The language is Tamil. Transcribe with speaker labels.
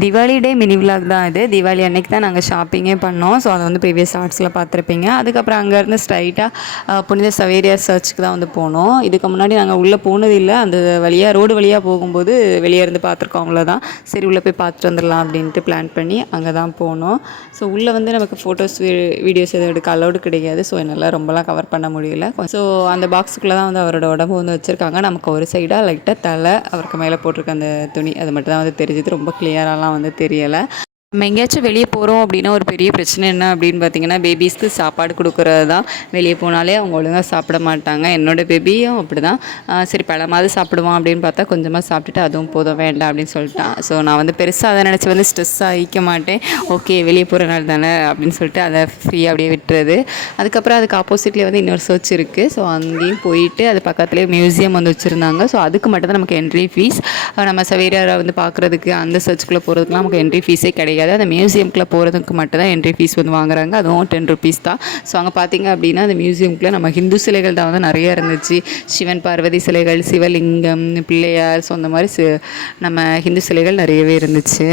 Speaker 1: திவாலி டே மினி விலாக் தான் இது. தீபாவளி அன்னைக்கு தான் நாங்கள் ஷாப்பிங்கே பண்ணோம். ஸோ அதை வந்து ப்ரீவியஸ் ஷார்ட்ஸில் பார்த்துருப்பீங்க. அதுக்கப்புறம் அங்கேருந்து ஸ்ட்ரைட்டாக புனித சவேரியார் சர்ச்சுக்கு தான் வந்து போனோம். இதுக்கு முன்னாடி நாங்கள் உள்ளே போனது இல்லை. அந்த வழியாக ரோடு வழியாக போகும்போது வெளியே இருந்து பார்த்துருக்கோம் அவங்கள தான் சரி உள்ளே போய் பார்த்துட்டு வந்துடலாம் அப்படின்ட்டு பிளான் பண்ணி அங்கே தான் போனோம். ஸோ உள்ளே வந்து நமக்கு ஃபோட்டோஸ் வீடியோஸ் எதுவும் எடுக்க அலௌடு கிடையாது. ஸோ என்னால் ரொம்பலாம் கவர் பண்ண முடியல. ஸோ அந்த பாக்ஸுக்குள்ளே தான் வந்து அவரோட உடம்பு வந்து வச்சுருக்காங்க. நமக்கு ஒரு சைடாக லைட்டாக தலை அவருக்கு மேலே போட்டிருக்க அந்த துணி அது மட்டும் தான் வந்து தெரிஞ்சது. ரொம்ப அதெல்லாம் வந்து தெரியலை. நம்ம எங்கேயாச்சும் வெளியே போகிறோம் அப்படின்னா ஒரு பெரிய பிரச்சனை என்ன அப்படின்னு பார்த்தீங்கன்னா பேபிஸ்க்கு சாப்பாடு கொடுக்குறது தான். வெளியே போனாலே அவங்க ஒழுங்காக சாப்பிட மாட்டாங்க. என்னோடய பேபியும் அப்படி தான் சரி பழமாவது சாப்பிடுவான் அப்படின்னு பார்த்தா கொஞ்சமாக சாப்பிட்டுட்டு அதுவும் போதும் வேண்டாம் அப்படின்னு சொல்லிட்டான். ஸோ நான் வந்து பெருசாக அதை நினச்சி வந்து ஸ்ட்ரெஸ் ஆகிக்க மாட்டேன். ஓகே வெளியே போகிற நாள் தானே அப்படின்னு சொல்லிட்டு அதை ஃப்ரீயாக அப்படியே விட்டுறது. அதுக்கப்புறம் அதுக்கு ஆப்போசிட்லேயே வந்து இன்னொரு சர்ச் இருக்குது ஸோ அங்கேயும் போயிட்டு அது பக்கத்துலேயே மியூசியம் வந்து வச்சுருந்தாங்க. ஸோ அதுக்கு மட்டும் தான் நமக்கு என்ட்ரி ஃபீஸ் நம்ம சவேரியாரை வந்து பார்க்குறதுக்கு அந்த சர்ச்சுக்குள்ளே போகிறதுக்குலாம் நமக்கு என்ட்ரி ஃபீஸே கிடையாது. அந்த மியூசியம்குள்ளே போகிறதுக்கு மட்டும்தான் என்ட்ரி ஃபீஸ் வந்து வாங்குறாங்க. அதுவும் டென் ருபீஸ் தான். ஸோ அங்கே பார்த்தீங்க அப்படின்னா அந்த மியூசியம்குள்ளே நம்ம ஹிந்து சிலைகள் தான் வந்து நிறைய இருந்துச்சு. சிவன் பார்வதி சிலைகள் சிவலிங்கம் பிள்ளையார். ஸோ அந்த மாதிரி நம்ம ஹிந்து சிலைகள் நிறையவே இருந்துச்சு.